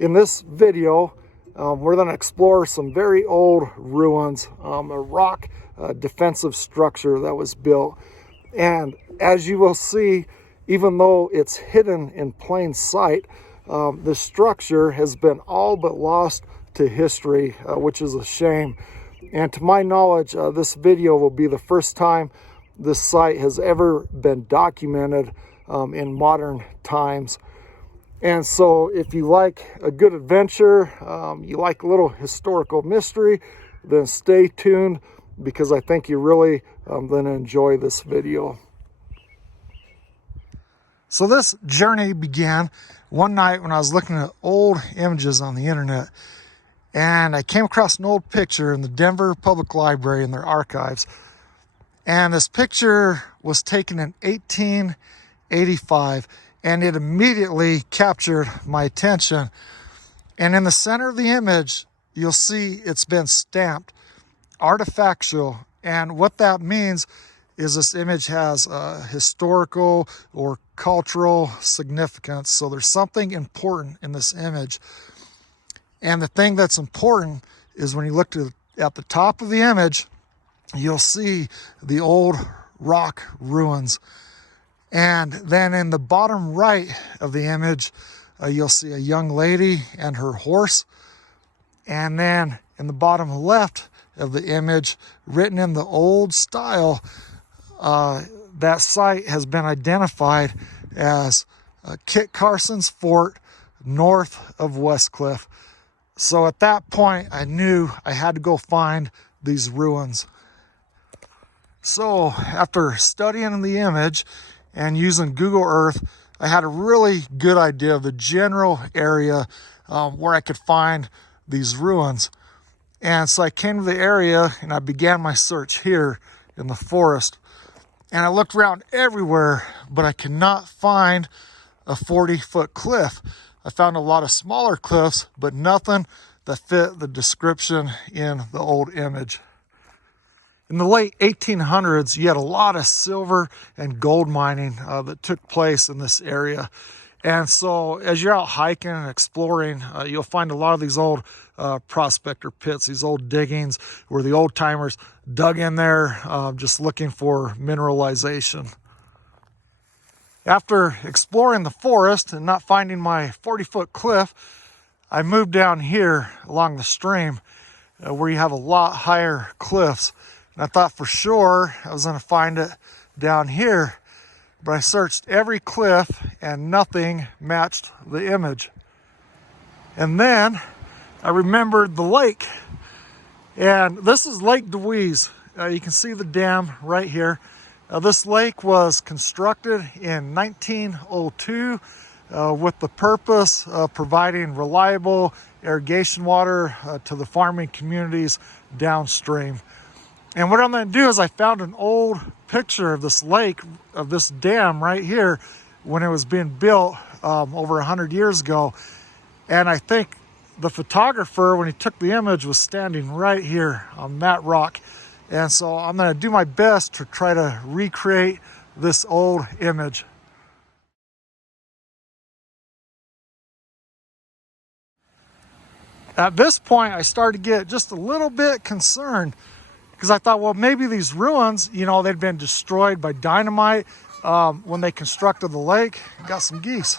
In this video, we're going to explore some very old ruins, a rock defensive structure that was built. And as you will see, even though it's hidden in plain sight, the structure has been all but lost to history, which is a shame. And to my knowledge, this video will be the first time this site has ever been documented in modern times. And so if you like a good adventure, you like a little historical mystery, then stay tuned, because I think you're really going to enjoy this video. So this journey began one night when I was looking at old images on the internet, and I came across an old picture in the Denver Public Library in their archives. And this picture was taken in 1885, and it immediately captured my attention. And in the center of the image, you'll see it's been stamped artifactual. And what that means is this image has historical or cultural significance. So there's something important in this image. And the thing that's important is when you look at the top of the image, you'll see the old rock ruins. And then in the bottom right of the image, you'll see a young lady and her horse. And then in the bottom left of the image, written in the old style, that site has been identified as Kit Carson's fort north of Westcliff. So at that point, I knew I had to go find these ruins. So after studying the image and using Google Earth, I had a really good idea of the general area where I could find these ruins. And so I came to the area and I began my search here in the forest. And I looked around everywhere, but I could not find a 40-foot cliff. I found a lot of smaller cliffs, but nothing that fit the description in the old image. In the late 1800s, you had a lot of silver and gold mining that took place in this area. And so as you're out hiking and exploring, you'll find a lot of these old prospector pits, these old diggings where the old timers dug in there just looking for mineralization. After exploring the forest and not finding my 40-foot cliff, I moved down here along the stream where you have a lot higher cliffs. And I thought for sure I was going to find it down here, but I searched every cliff and nothing matched the image. And then I remembered the lake, and this is Lake DeWeese. You can see the dam right here. This lake was constructed in 1902 with the purpose of providing reliable irrigation water to the farming communities downstream. And what I'm going to do is I found an old picture of this lake, of this dam right here when it was being built over 100 years ago. And I think the photographer, when he took the image, was standing right here on that rock. And so I'm going to do my best to try to recreate this old image. At this point, I started to get just a little bit concerned, because I thought, well, maybe these ruins, they'd been destroyed by dynamite when they constructed the lake. Got some geese.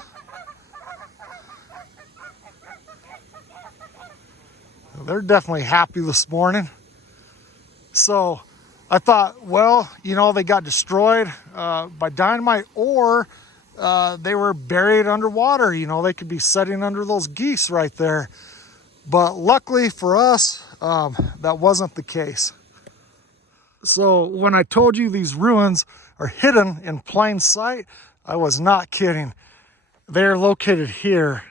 They're definitely happy this morning. So I thought, well, they got destroyed by dynamite, or they were buried underwater. They could be sitting under those geese right there. But luckily for us, that wasn't the case. So when I told you these ruins are hidden in plain sight, I was not kidding. They're located here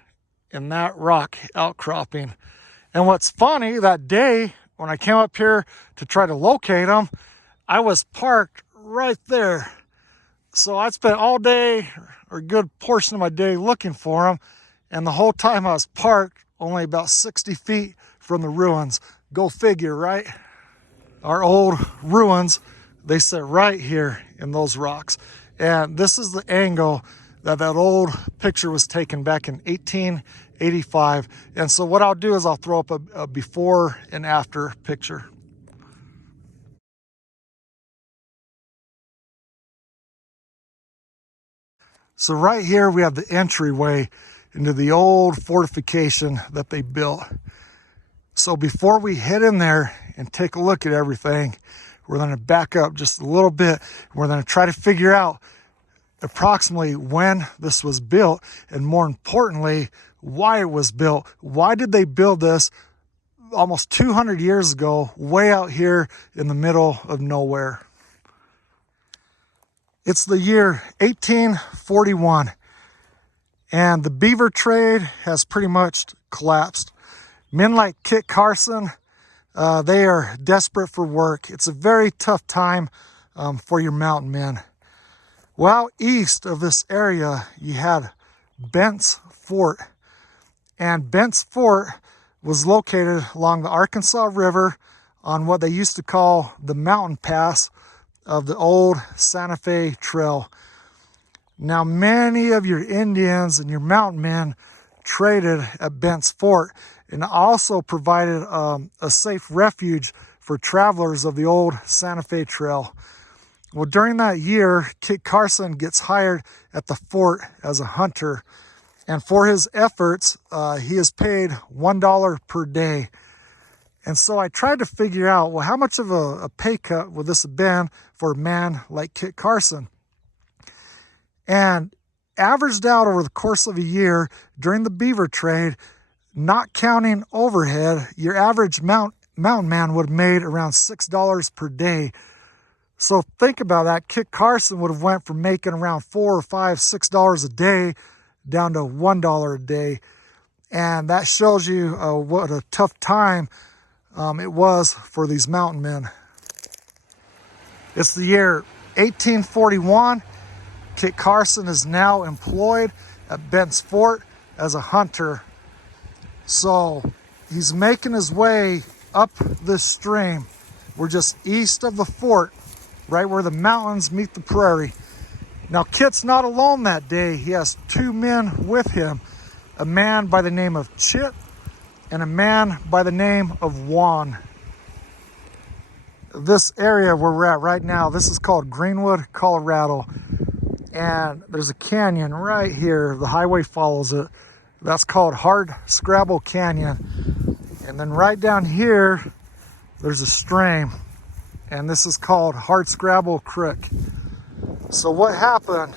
in that rock outcropping. And what's funny, that day when I came up here to try to locate them, I was parked right there. So I spent all day, or a good portion of my day, looking for them. And the whole time I was parked only about 60 feet from the ruins. Go figure, right? Our old ruins, they sit right here in those rocks. And this is the angle that old picture was taken back in 1885. And so what I'll do is I'll throw up a before and after picture. So right here we have the entryway into the old fortification that they built. So before we head in there and take a look at everything, we're going to back up just a little bit. We're going to try to figure out approximately when this was built, and more importantly, why it was built. Why did they build this almost 200 years ago, way out here in the middle of nowhere? It's the year 1841, and the beaver trade has pretty much collapsed. Men like Kit Carson, they are desperate for work. It's a very tough time for your mountain men. Well, east of this area, you had Bent's Fort. And Bent's Fort was located along the Arkansas River on what they used to call the mountain pass of the old Santa Fe Trail. Now, many of your Indians and your mountain men traded at Bent's Fort, and also provided a safe refuge for travelers of the old Santa Fe Trail. Well, during that year, Kit Carson gets hired at the fort as a hunter, and for his efforts, he is paid $1 per day. And so I tried to figure out, well, how much of a pay cut would this have been for a man like Kit Carson? And averaged out over the course of a year during the beaver trade, not counting overhead, your average mountain man would have made around $6 per day. So think about that. Kit Carson would have went from making around $4 or $5, $6 a day down to $1 a day. And that shows you what a tough time it was for these mountain men. It's the year 1841. Kit Carson is now employed at Bent's Fort as a hunter. So he's making his way up this stream. We're just east of the fort, right where the mountains meet the prairie. Now, Kit's not alone that day. He has two men with him, a man by the name of Chit and a man by the name of Juan. This area where we're at right now, this is called Greenwood, Colorado. And there's a canyon right here. The highway follows it. That's called Hard Scrabble Canyon. And then right down here, there's a stream. And this is called Hard Scrabble Creek. So what happened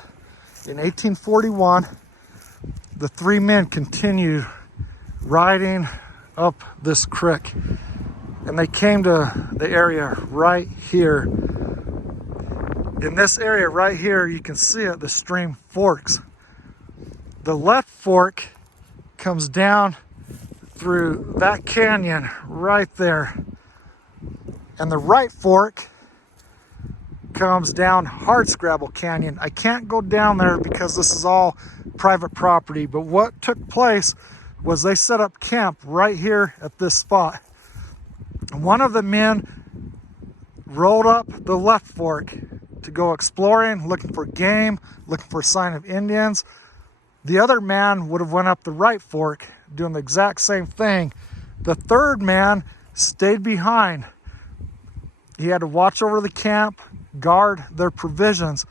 in 1841, the three men continued riding up this creek. And they came to the area right here. In this area right here, you can see it, the stream forks. The left fork comes down through that canyon right there. And the right fork comes down Hard Scrabble Canyon. I can't go down there because this is all private property, but what took place was they set up camp right here at this spot. One of the men rolled up the left fork to go exploring, looking for game, looking for a sign of Indians. The other man would have went up the right fork, doing the exact same thing. The third man stayed behind. He had to watch over the camp, guard their provisions.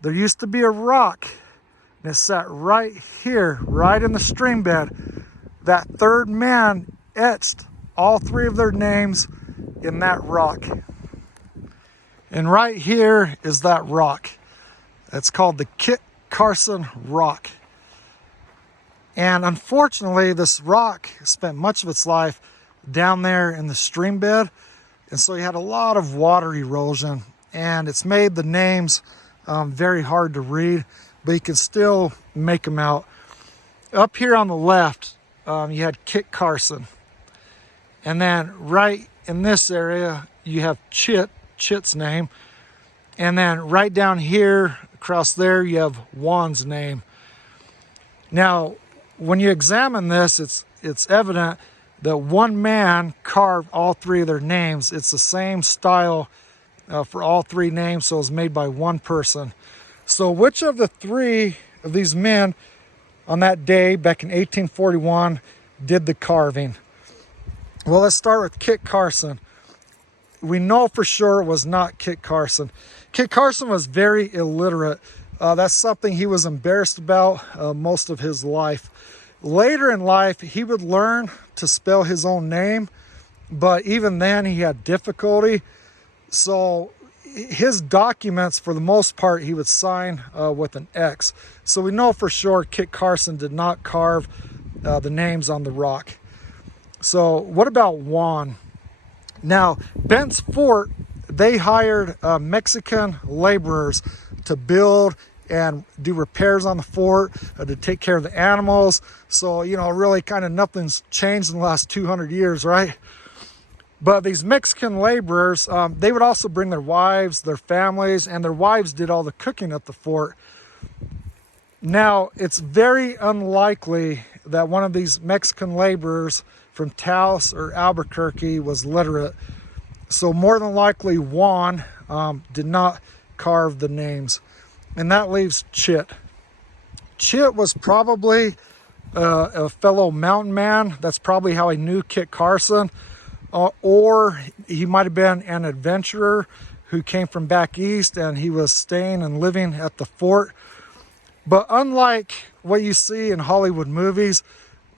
There used to be a rock, and it sat right here, right in the stream bed. That third man etched all three of their names in that rock. And right here is that rock. It's called the Kit Carson Rock. And unfortunately, this rock spent much of its life down there in the stream bed. And so you had a lot of water erosion, and it's made the names very hard to read, but you can still make them out. Up here on the left, you had Kit Carson. And then right in this area, you have Chit's name. And then right down here, across there, you have Juan's name. Now, when you examine this, it's evident that one man carved all three of their names. It's the same style for all three names, so it's made by one person. So which of the three of these men on that day back in 1841 did the carving? Well, let's start with Kit Carson. We know for sure it was not Kit Carson. Kit Carson was very illiterate. That's something he was embarrassed about most of his life. Later in life, he would learn to spell his own name, but even then he had difficulty. So his documents, for the most part, he would sign with an X. So we know for sure Kit Carson did not carve the names on the rock. So what about Juan? Now, Bent's Fort, they hired Mexican laborers to build and do repairs on the fort, to take care of the animals. So, you know, really kind of nothing's changed in the last 200 years, right? But these Mexican laborers, they would also bring their wives, their families, and their wives did all the cooking at the fort. Now, it's very unlikely that one of these Mexican laborers from Taos or Albuquerque was literate. So more than likely, Juan did not carve the names. And that leaves Chit. Chit was probably a fellow mountain man. That's probably how he knew Kit Carson. Or he might have been an adventurer who came from back east and he was staying and living at the fort. But unlike what you see in Hollywood movies,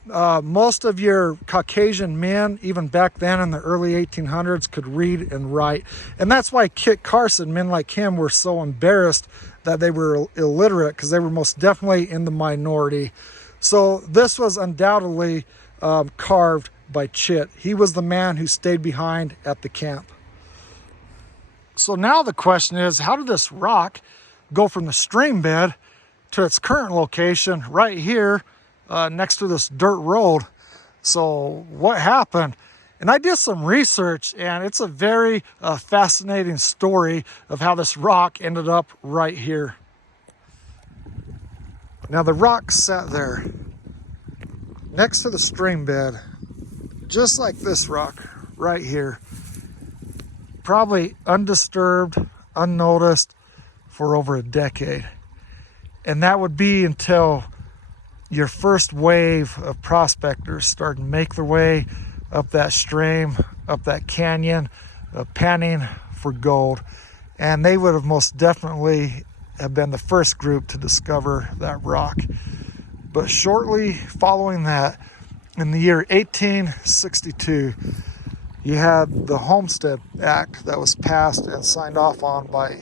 most of your Caucasian men, even back then in the early 1800s, could read and write. And that's why Kit Carson, men like him, were so embarrassed that they were illiterate, because they were most definitely in the minority. So this was undoubtedly carved by Chit. He was the man who stayed behind at the camp. So now the question is, how did this rock go from the stream bed to its current location right here next to this dirt road? So what happened? And I did some research, and it's a very fascinating story of how this rock ended up right here. Now the rock sat there next to the stream bed, just like this rock right here, probably undisturbed, unnoticed for over a decade. And that would be until your first wave of prospectors started to make their way up that stream, up that canyon, panning for gold. And they would have most definitely have been the first group to discover that rock. But shortly following that, in the year 1862, you had the Homestead Act that was passed and signed off on by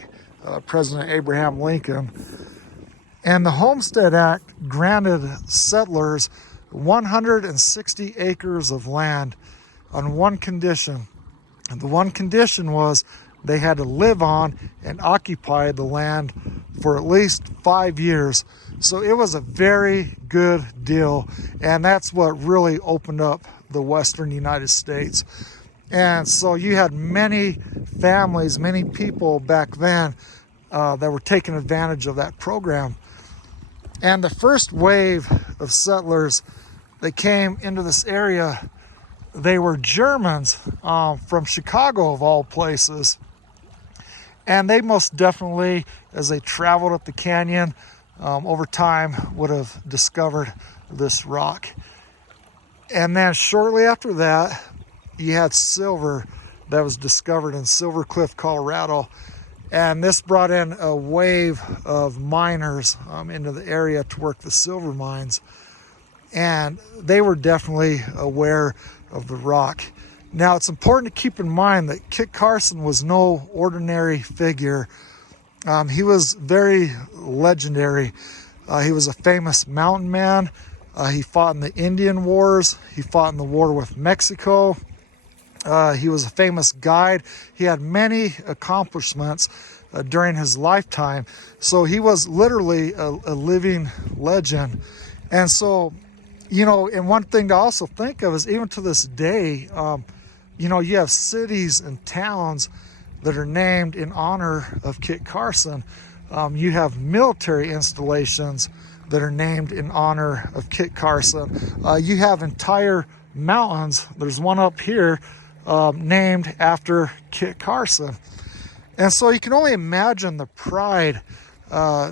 President Abraham Lincoln. And the Homestead Act granted settlers 160 acres of land on one condition. And the one condition was they had to live on and occupy the land for at least 5 years. So it was a very good deal. And that's what really opened up the Western United States. And so you had many families, many people back then that were taking advantage of that program. And the first wave of settlers that came into this area, they were Germans from Chicago, of all places. And they most definitely, as they traveled up the canyon, over time would have discovered this rock. And then shortly after that, you had silver that was discovered in Silver Cliff, Colorado. And this brought in a wave of miners into the area to work the silver mines. And they were definitely aware of the rock. Now, it's important to keep in mind that Kit Carson was no ordinary figure. He was very legendary. He was a famous mountain man. He fought in the Indian Wars. He fought in the war with Mexico. He was a famous guide. He had many accomplishments during his lifetime. So he was literally a living legend. And so, you know, and one thing to also think of is even to this day, you know, you have cities and towns that are named in honor of Kit Carson. You have military installations that are named in honor of Kit Carson. You have entire mountains. There's one up here named after Kit Carson. And so you can only imagine the pride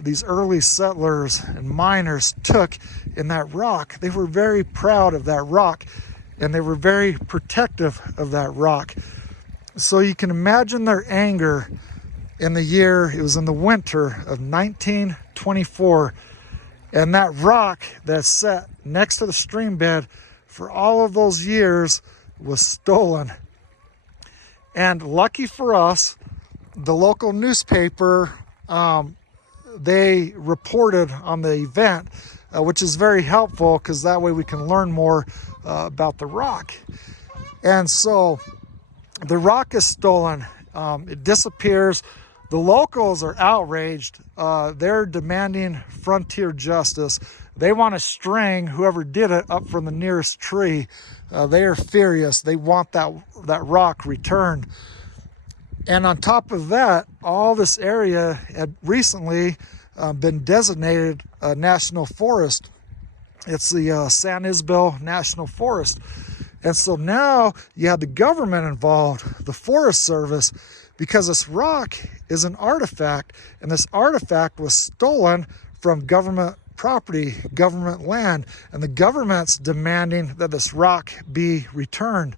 these early settlers and miners took in that rock. They were very proud of that rock, and they were very protective of that rock. So you can imagine their anger in the year, it was in the winter of 1924, and that rock that sat next to the stream bed for all of those years was stolen. And lucky for us, the local newspaper, they reported on the event, which is very helpful because that way we can learn more about the rock. And so the rock is stolen. It disappears. The locals are outraged. They're demanding frontier justice. They want to string whoever did it up from the nearest tree. They are furious. They want that rock returned. And on top of that, all this area had recently been designated a national forest. It's the San Isabel National Forest. And so now you have the government involved, the Forest Service, because this rock is an artifact, and this artifact was stolen from government property, government land, and the government's demanding that this rock be returned.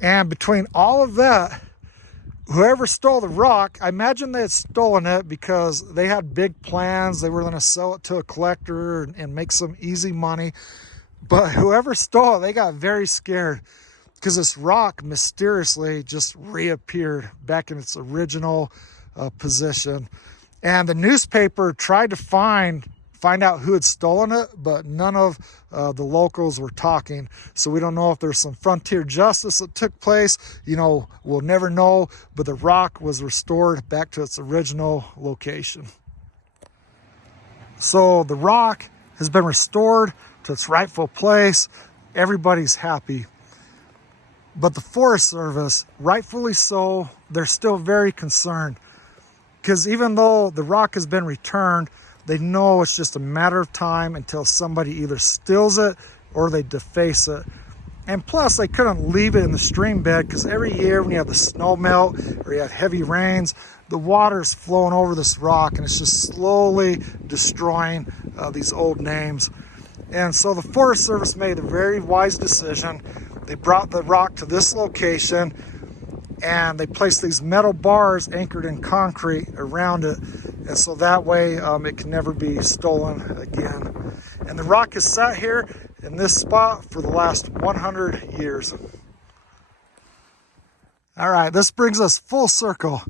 And between all of that, whoever stole the rock, I imagine they had stolen it because they had big plans. They were going to sell it to a collector and make some easy money. But whoever stole it, they got very scared because this rock mysteriously just reappeared back in its original position. And the newspaper tried to find out who had stolen it, but none of the locals were talking. So we don't know if there's some frontier justice that took place. We'll never know, but the rock was restored back to its original location. So the rock has been restored to its rightful place. Everybody's happy. But the Forest Service, rightfully so, they're still very concerned. Because even though the rock has been returned, they know it's just a matter of time until somebody either steals it or they deface it. And plus, they couldn't leave it in the stream bed because every year when you have the snow melt or you have heavy rains, the water's flowing over this rock and it's just slowly destroying these old names. And so the Forest Service made a very wise decision. They brought the rock to this location and they placed these metal bars anchored in concrete around it. And so that way it can never be stolen again. And the rock has sat here in this spot for the last 100 years. All right, this brings us full circle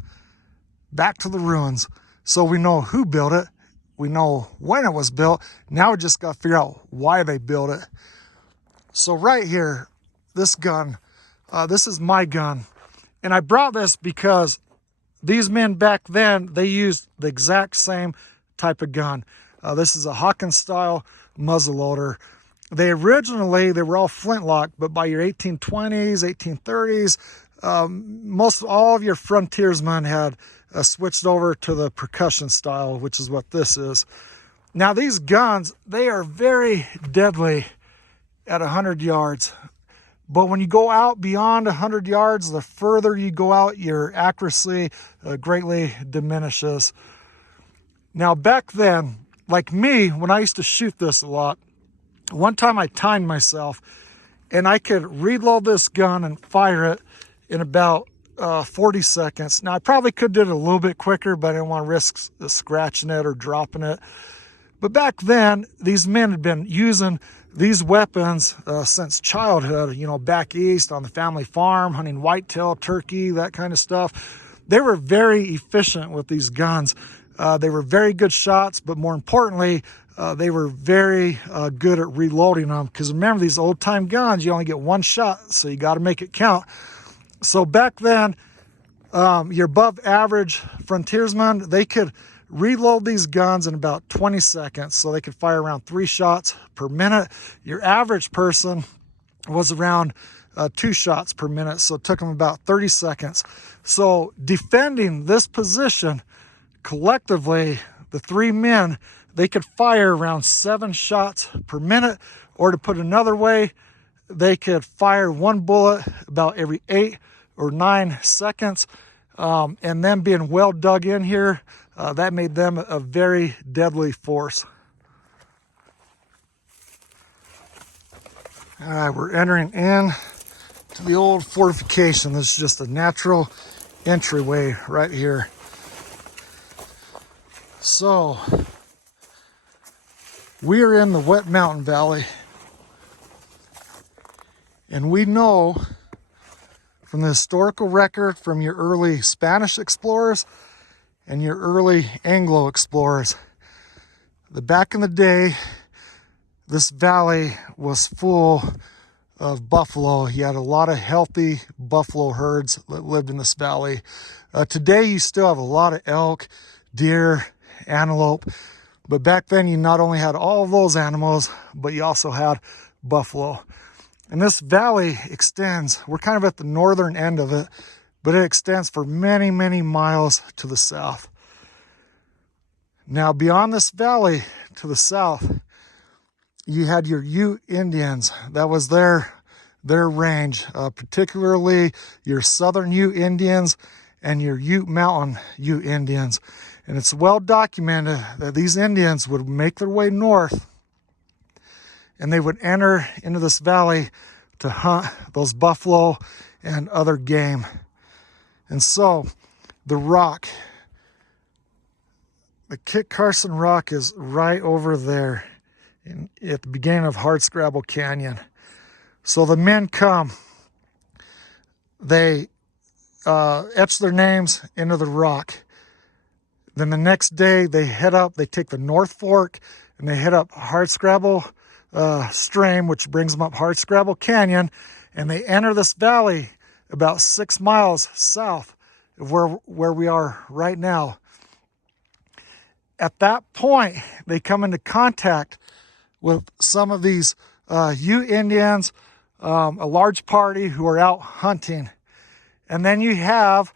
back to the ruins. So we know who built it. We know when it was built. Now we just got to figure out why they built it. So right here, this gun, this is my gun. And I brought this because these men back then, they used the exact same type of gun. This is a Hawkins style muzzleloader. They were all flintlock, but by your 1820s, 1830s, most all of your frontiersmen had switched over to the percussion style, which is what this is. Now these guns, they are very deadly at 100 yards. But when you go out beyond 100 yards, the further you go out, your accuracy greatly diminishes. Now back then, like me, when I used to shoot this a lot, one time I timed myself and I could reload this gun and fire it in about 40 seconds. Now I probably could do it a little bit quicker, but I didn't want to risk scratching it or dropping it. But back then, these men had been using these weapons since childhood, back east on the family farm, hunting whitetail, turkey, that kind of stuff. They were very efficient with these guns. They were very good shots, but more importantly, they were very good at reloading them. Because remember, these old-time guns, you only get one shot, so you got to make it count. So back then, your above average frontiersmen, they could reload these guns in about 20 seconds. So they could fire around 3 shots per minute. Your average person was around 2 shots per minute. So it took them about 30 seconds. So defending this position collectively, the 3 men, they could fire around 7 shots per minute, or to put another way, they could fire 1 bullet about every 8 or 9 seconds. And then being well dug in here, That made them a very deadly force. All right, we're entering in to the old fortification. This is just a natural entryway right here. So, we are in the Wet Mountain Valley, and we know from the historical record from your early Spanish explorers and your early Anglo explorers that back in the day, this valley was full of buffalo. You had a lot of healthy buffalo herds that lived in this valley. Today, you still have a lot of elk, deer, antelope, but back then you not only had all of those animals, but you also had buffalo. And this valley extends, we're kind of at the northern end of it, but it extends for many, many miles to the south. Now, beyond this valley to the south, you had your Ute Indians. That was their range, particularly your southern Ute Indians and your Ute Mountain Ute Indians. And it's well documented that these Indians would make their way north and they would enter into this valley to hunt those buffalo and other game. And so the rock, the Kit Carson rock, is right over there at the beginning of Hardscrabble Canyon. So the men come, they etch their names into the rock. Then the next day they head up, they take the North Fork and they head up Hardscrabble stream, which brings them up Hardscrabble Canyon, and they enter this valley about 6 miles south of where we are right now. At that point, they come into contact with some of these Ute Indians, a large party who are out hunting. And then you have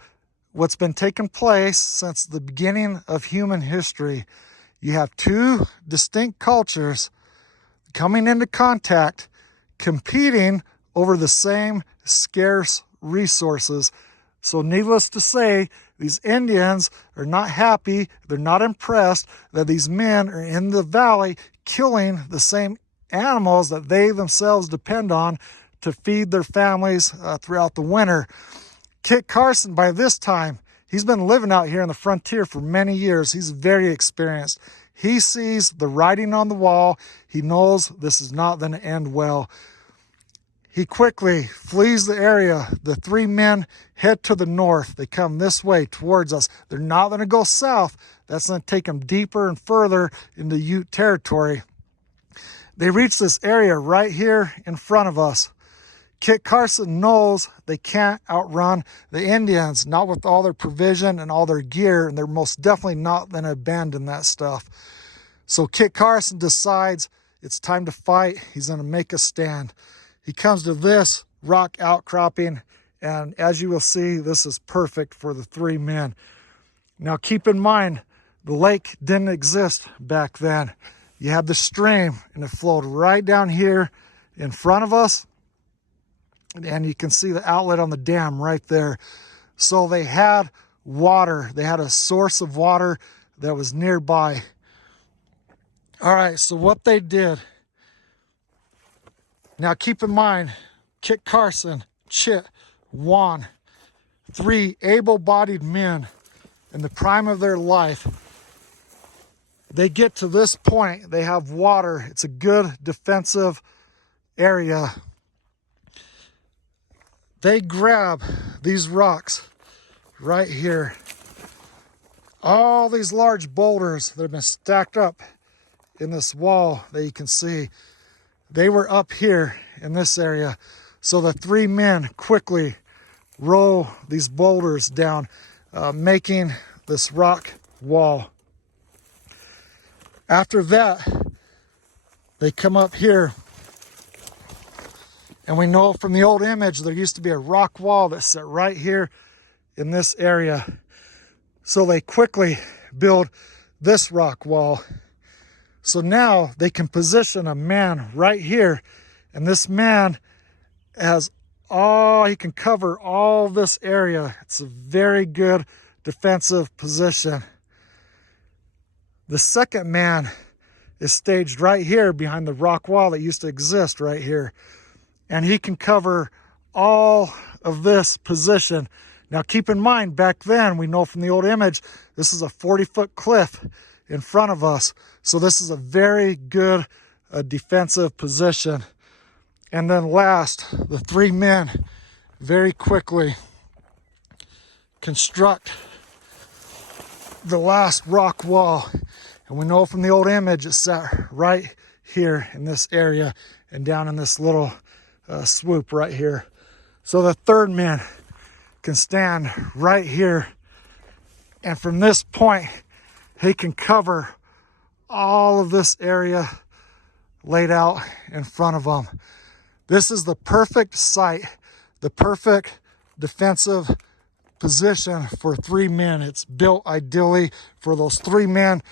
what's been taking place since the beginning of human history. You have two distinct cultures coming into contact, competing over the same scarce resources. So needless to say, these Indians are not happy, they're not impressed that these men are in the valley killing the same animals that they themselves depend on to feed their families throughout the winter. Kit Carson, by this time, he's been living out here in the frontier for many years. He's very experienced. He sees the writing on the wall. He knows this is not going to end well. He quickly flees the area. The three men head to the north. They come this way towards us. They're not going to go south. That's going to take them deeper and further into Ute territory. They reach this area right here in front of us. Kit Carson knows they can't outrun the Indians, not with all their provision and all their gear, and they're most definitely not going to abandon that stuff. So Kit Carson decides it's time to fight. He's going to make a stand. He comes to this rock outcropping, and as you will see, this is perfect for the three men. Now keep in mind, the lake didn't exist back then. You had the stream, and it flowed right down here in front of us. And you can see the outlet on the dam right there. So they had water. They had a source of water that was nearby. All right, so what they did. Now keep in mind, Kit Carson, Chit, Juan, three able-bodied men in the prime of their life. They get to this point, they have water. It's a good defensive area. They grab these rocks right here. All these large boulders that have been stacked up in this wall that you can see, they were up here in this area. So the three men quickly roll these boulders down, making this rock wall. After that, they come up here. And we know from the old image, there used to be a rock wall that sat right here in this area. So they quickly build this rock wall. So now they can position a man right here. And this man has he can cover all this area. It's a very good defensive position. The second man is staged right here behind the rock wall that used to exist right here. And he can cover all of this position. Now keep in mind, back then, we know from the old image, this is a 40-foot cliff in front of us. So this is a very good defensive position. And then last, the three men very quickly construct the last rock wall. And we know from the old image, it's sat right here in this area and down in this little swoop right here. So the third man can stand right here, and from this point he can cover all of this area laid out in front of him. This is the perfect site, the perfect defensive position for three men. It's built ideally for those three men,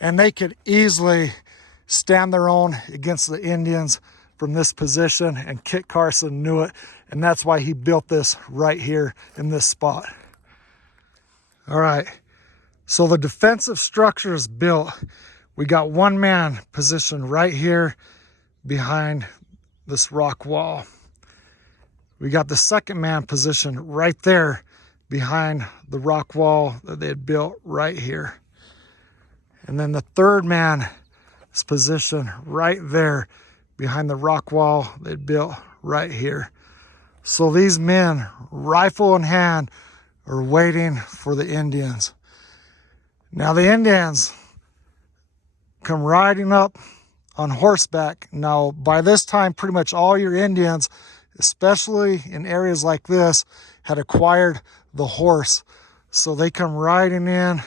and they could easily stand their own against the Indians from this position, and Kit Carson knew it, and that's why he built this right here in this spot. All right, so the defensive structure is built. We got one man positioned right here behind this rock wall. We got the second man positioned right there behind the rock wall that they had built right here. And then the third man is positioned right there behind the rock wall they built right here. So these men, rifle in hand, are waiting for the Indians. Now the Indians come riding up on horseback. Now by this time, pretty much all your Indians, especially in areas like this, had acquired the horse. So they come riding in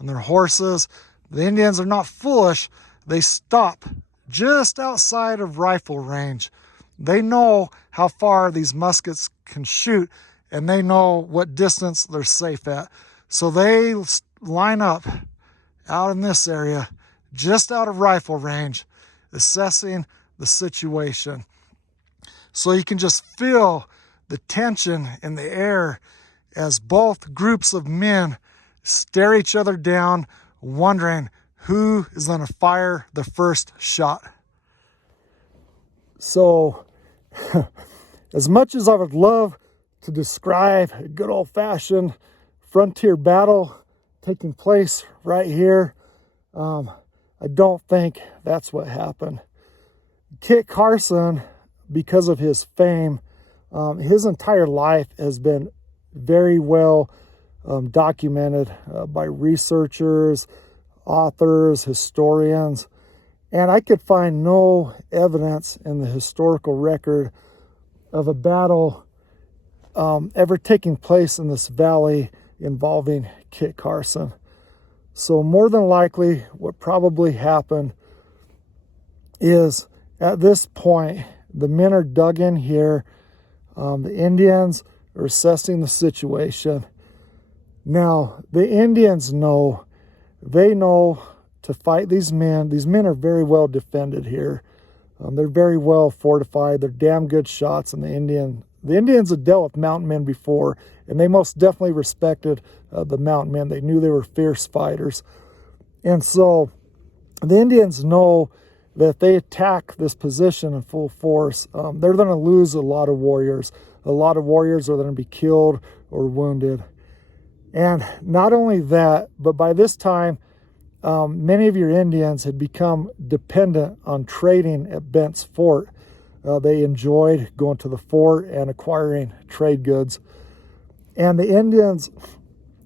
on their horses. The Indians are not foolish. They stop just outside of rifle range. They know how far these muskets can shoot, and they know what distance they're safe at. So they line up out in this area, just out of rifle range, assessing the situation. So you can just feel the tension in the air as both groups of men stare each other down, wondering who is going to fire the first shot. So, as much as I would love to describe a good old-fashioned frontier battle taking place right here, I don't think that's what happened. Kit Carson, because of his fame, his entire life has been very well documented by researchers, authors, historians, and I could find no evidence in the historical record of a battle ever taking place in this valley involving Kit Carson. So more than likely, what probably happened is at this point, the men are dug in here. The Indians are assessing the situation. Now, the Indians know, they know to fight these men. These men are very well defended here. They're very well fortified. They're damn good shots. And the Indians had dealt with mountain men before, and they most definitely respected the mountain men. They knew they were fierce fighters. And so the Indians know that if they attack this position in full force, they're going to lose a lot of warriors. A lot of warriors are going to be killed or wounded. And not only that, but by this time, many of your Indians had become dependent on trading at Bent's Fort. They enjoyed going to the fort and acquiring trade goods. And the Indians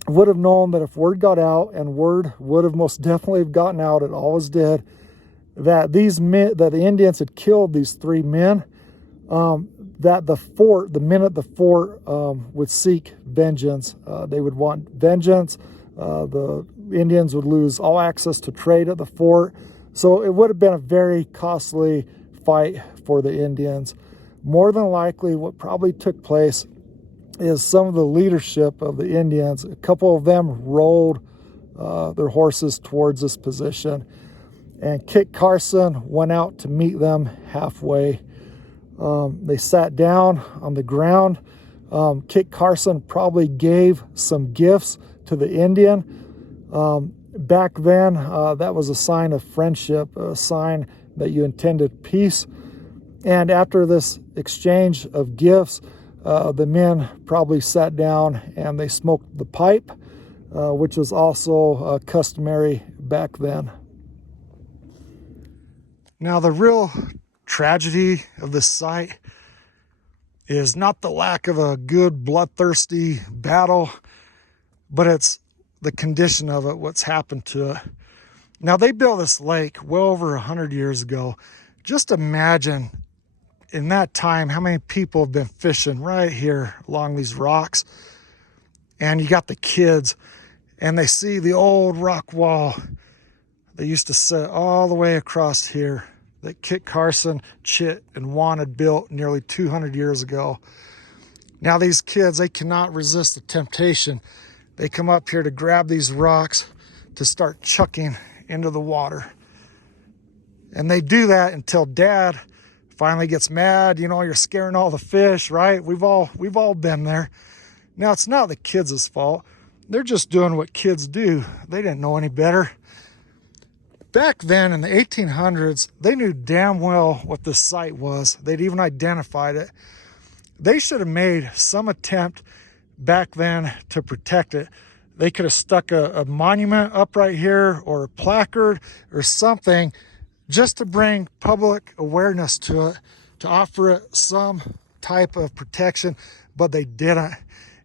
would have known that if word got out, and word would have most definitely gotten out, it always did, that the Indians had killed these three men, that the men at the fort would seek vengeance. They would want vengeance. The Indians would lose all access to trade at the fort. So it would have been a very costly fight for the Indians. More than likely, what probably took place is some of the leadership of the Indians, a couple of them rolled their horses towards this position, and Kit Carson went out to meet them halfway. They sat down on the ground. Kit Carson probably gave some gifts to the Indian. Back then, that was a sign of friendship, a sign that you intended peace. And after this exchange of gifts, the men probably sat down and they smoked the pipe, which was also customary back then. Now, the real tragedy of this site is not the lack of a good bloodthirsty battle, but it's the condition of it, what's happened to it. Now, they built this lake well over 100 years ago. Just imagine in that time how many people have been fishing right here along these rocks. And you got the kids, and they see the old rock wall they used to sit all the way across here that Kit Carson, Chit, and Juan had built nearly 200 years ago. Now these kids, they cannot resist the temptation. They come up here to grab these rocks to start chucking into the water. And they do that until Dad finally gets mad. You know, you're scaring all the fish, right? We've all been there. Now, it's not the kids' fault. They're just doing what kids do. They didn't know any better. Back then in the 1800s, they knew damn well what this site was. They'd even identified it. They should have made some attempt back then to protect it. They could have stuck a monument up right here, or a placard or something, just to bring public awareness to it, to offer it some type of protection, but they didn't.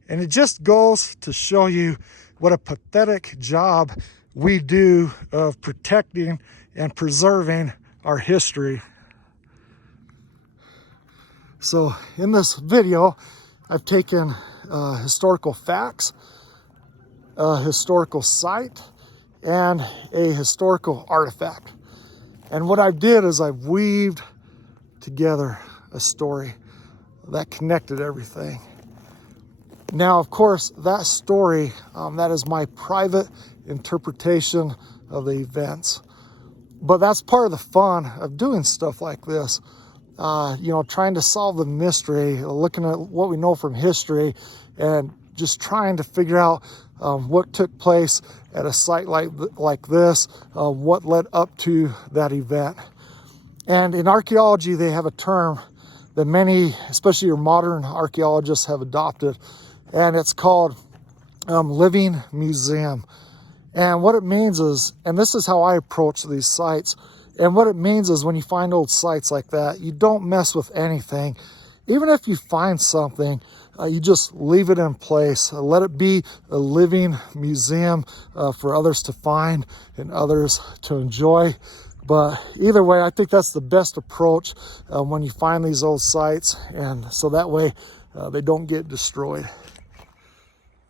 And it just goes to show you what a pathetic job we do of protecting and preserving our history. So in this video, I've taken historical facts, a historical site, and a historical artifact. And what I did is I've weaved together a story that connected everything. Now, of course, that story, that is my private interpretation of the events. But that's part of the fun of doing stuff like this. Trying to solve the mystery, looking at what we know from history, and just trying to figure out what took place at a site like this, what led up to that event. And in archaeology, they have a term that many, especially your modern archaeologists, have adopted, and it's called living museum. And what it means is, and this is how I approach these sites, and what it means is when you find old sites like that, you don't mess with anything. Even if you find something, you just leave it in place. Let it be a living museum for others to find and others to enjoy. But either way, I think that's the best approach when you find these old sites, and so that way they don't get destroyed.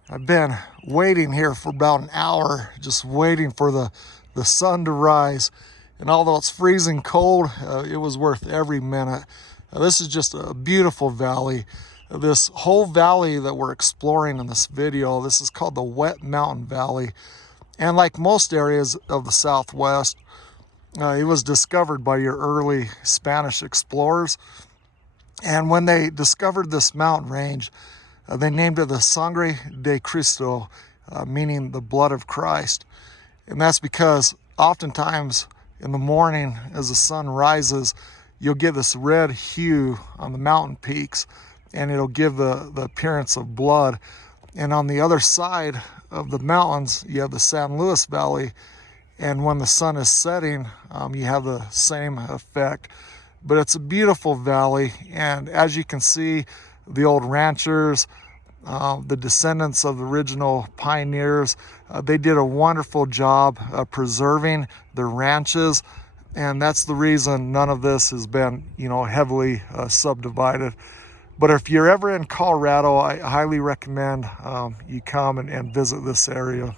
I've been waiting here for about an hour, just waiting for the sun to rise. And although it's freezing cold, it was worth every minute. This is just a beautiful valley. This whole valley that we're exploring in this video, this is called the Wet Mountain Valley. And like most areas of the Southwest, it was discovered by your early Spanish explorers. And when they discovered this mountain range, they named it the Sangre de Cristo, meaning the blood of Christ. And that's because oftentimes in the morning as the sun rises, you'll get this red hue on the mountain peaks, and it'll give the appearance of blood. And on the other side of the mountains, you have the San Luis Valley, and when the sun is setting, you have the same effect. But it's a beautiful valley, and as you can see, the old ranchers, the descendants of the original pioneers, they did a wonderful job preserving their ranches, and that's the reason none of this has been, heavily subdivided. But if you're ever in Colorado, I highly recommend you come and visit this area.